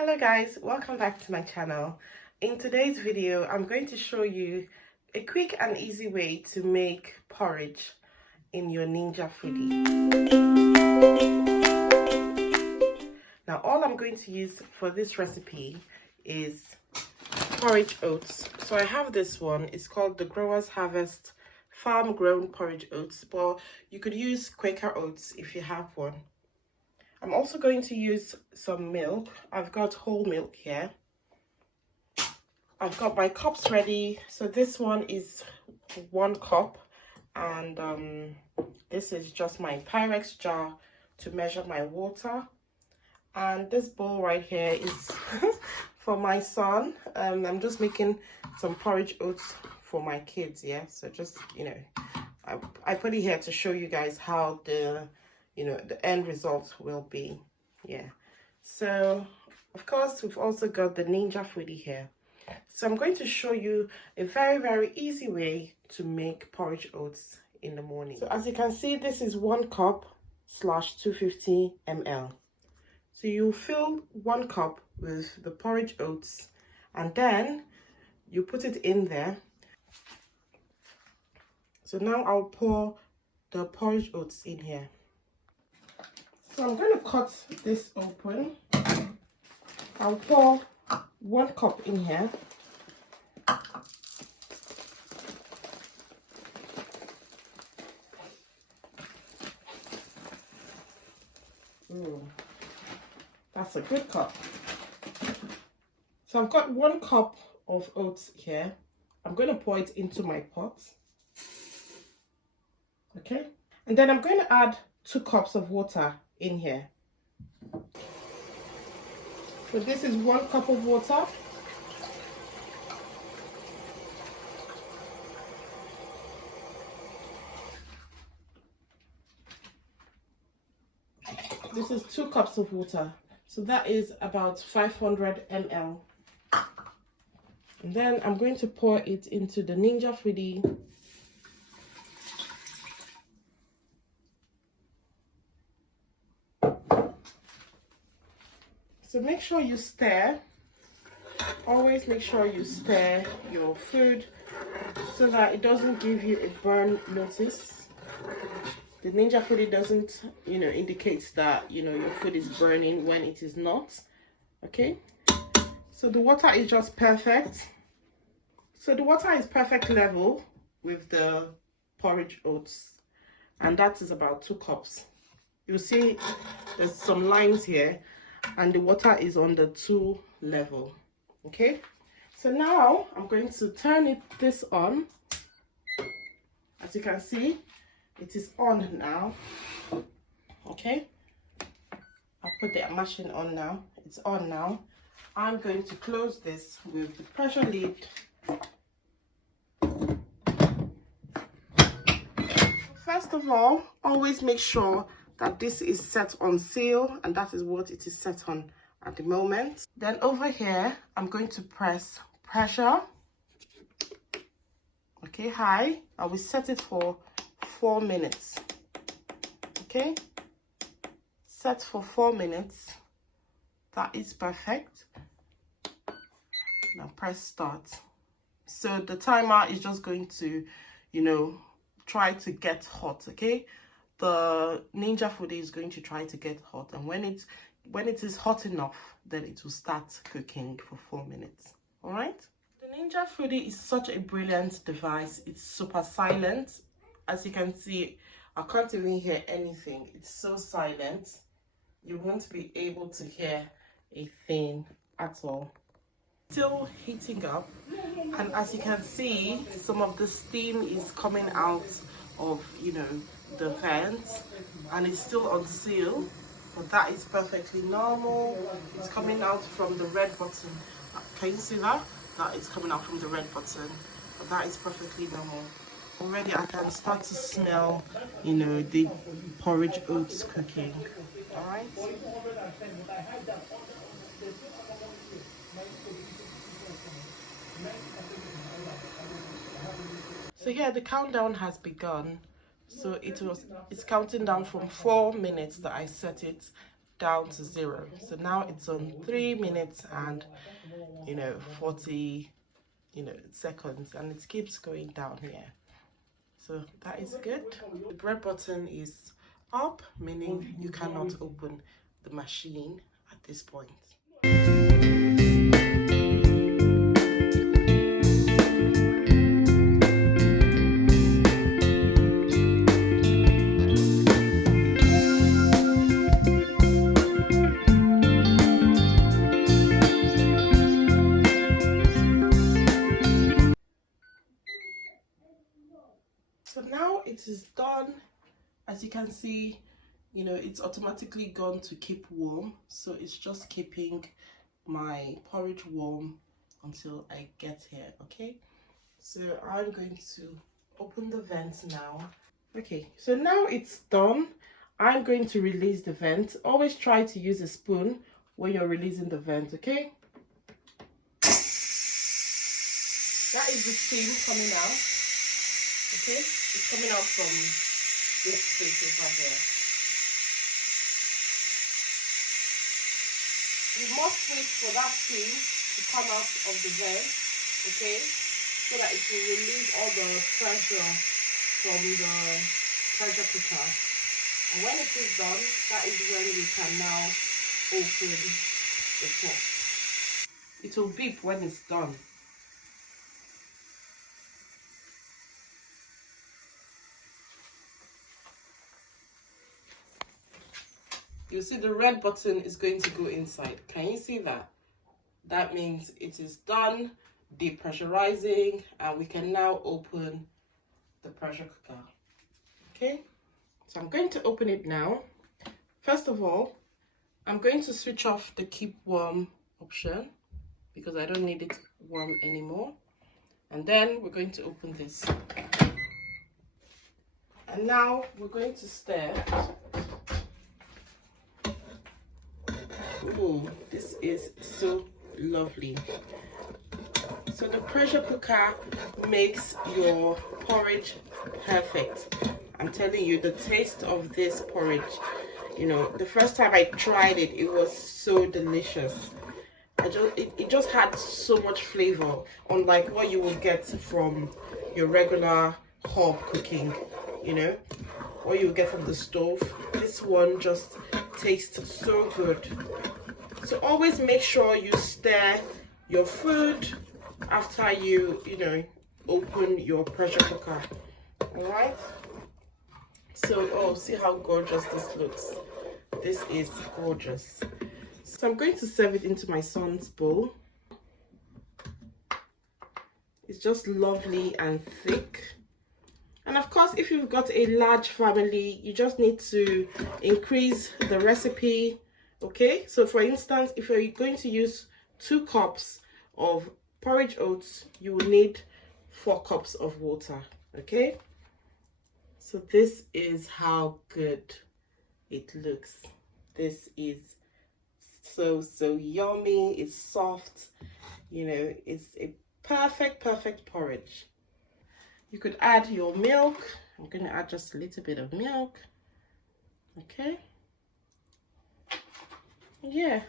Hello guys, welcome back to my channel. In today's video, I'm going to show you a quick and easy way to make porridge in your Ninja Foodie. Now all I'm going to use for this recipe is porridge oats. So I have this one, it's called the Growers Harvest Farm Grown Porridge Oats, but you could use Quaker oats if you have one. I'm also going to use some milk. I've got whole milk here. I've got my cups ready. So this one is 1 cup, and this is just my Pyrex jar to measure my water. And this bowl right here is for my son. I'm just making some porridge oats for my kids, yeah. So just, I put it here to show you guys how the end result will be. Yeah, so of course we've also got the Ninja Foodie here. So I'm going to show you a very easy way to make porridge oats in the morning. So as you can see, this is 1 cup / 250 ml. So you fill 1 cup with the porridge oats, and then you put it in there. So now I'll pour the porridge oats in here. So I'm going to cut this open. I'll pour 1 cup in here. Ooh, that's a good cup. So I've got 1 cup of oats here. I'm going to pour it into my pot. Okay, and then I'm going to add 2 cups of water in here. So this is 1 cup of water. This is 2 cups of water. So that is about 500 ml. And then I'm going to pour it into the Ninja Foodie. So make sure you stir. Always make sure you stir your food so that it doesn't give you a burn notice. The Ninja Foodie doesn't, indicate that, your food is burning when it is not. Okay? So the water is just perfect. So the water is perfect level with the porridge oats. And that is about 2 cups. You'll see there's some lines here, and the water is on the 2 level. Okay, so now I'm going to turn this on. As you can see, it is on now. Okay, I'll put the machine on now. It's on now. I'm going to close this with the pressure lid. First of all, always make sure that this is set on seal, and that is what it is set on at the moment. Then over here, I'm going to press pressure. Okay, high. I will set it for 4 minutes. Okay, set for 4 minutes. That is perfect. Now press start. So the timer is just going to, try to get hot. Okay, the Ninja Foodie is going to try to get hot, and when it is hot enough, then it will start cooking for 4 minutes. All right, the Ninja Foodie is such a brilliant device. It's super silent. As you can see, I can't even hear anything. It's so silent, you won't be able to hear a thing at all. Still heating up, and as you can see, some of the steam is coming out of the vents, and it's still on seal, but that is perfectly normal. It's coming out from the red button. Can you see that? That is coming out from the red button, but that is perfectly normal. Already I can start to smell the porridge oats cooking. All right, so here the countdown has begun. So it's counting down from 4 minutes that I set it, down to 0. So now it's on 3 minutes and 40 seconds, and it keeps going down here. So that is good. The bread button is up, meaning you cannot open the machine at this point. So now it is done. As you can see, it's automatically gone to keep warm. So it's just keeping my porridge warm until I get here, okay? So I'm going to open the vent now. Okay, so now it's done. I'm going to release the vent. Always try to use a spoon when you're releasing the vent, okay? That is the steam coming out. Okay, it's coming out from this space over here. You must wait for that steam to come out of the vent, okay, so that it will release all the pressure from the pressure cooker. And when it is done, that is when we can now open the pot. It will beep when it's done. You see the red button is going to go inside. Can you see that? That means it is done depressurizing, and we can now open the pressure cooker. Okay, so I'm going to open it now. First of all, I'm going to switch off the keep warm option because I don't need it warm anymore. And then we're going to open this. And now we're going to stir. Ooh, this is so lovely. So the pressure cooker makes your porridge perfect. I'm telling you, the taste of this porridge, the first time I tried it, it was so delicious. It just had so much flavor, unlike what you will get from your regular hob cooking, what you will get from the stove. This one just tastes so good. So always make sure you stir your food after you open your pressure cooker. All right, so see how gorgeous this looks. This is gorgeous. So I'm going to serve it into my son's bowl. It's just lovely and thick. And of course, if you've got a large family, you just need to increase the recipe. Okay, so for instance, if you're going to use 2 cups of porridge oats, you will need 4 cups of water. Okay, so this is how good it looks. This is so yummy. It's soft, it's a perfect porridge. You could add your milk. I'm going to add just a little bit of milk. Okay, yeah,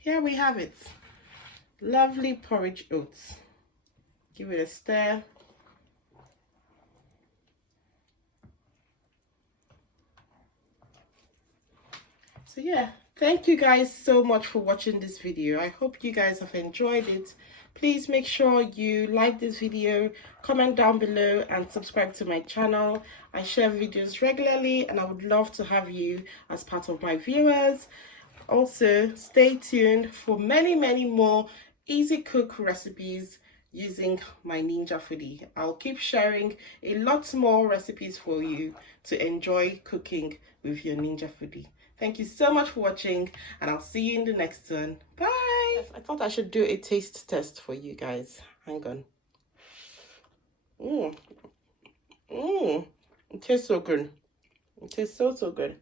here we have it. Lovely porridge oats. Give it a stir. So yeah, thank you guys so much for watching this video. I hope you guys have enjoyed it. Please make sure you like this video, comment down below, and subscribe to my channel. I share videos regularly, and I would love to have you as part of my viewers. Also, stay tuned for many more easy cook recipes using my Ninja Foodie. I'll keep sharing a lot more recipes for you to enjoy cooking with your Ninja Foodie. Thank you so much for watching, and I'll see you in the next one. Bye! I thought I should do a taste test for you guys. Hang on. It tastes so good. It tastes so good.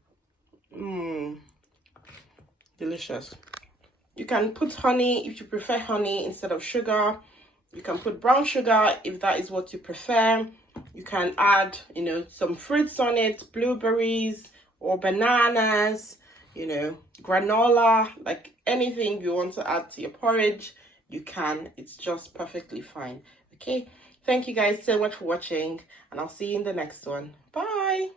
Delicious. You can put honey if you prefer honey instead of sugar. You can put brown sugar if that is what you prefer. You can add, some fruits on it, blueberries or bananas. you know, granola, like anything you want to add to your porridge, you can. It's just perfectly fine. Okay, thank you guys so much for watching, and I'll see you in the next one. Bye.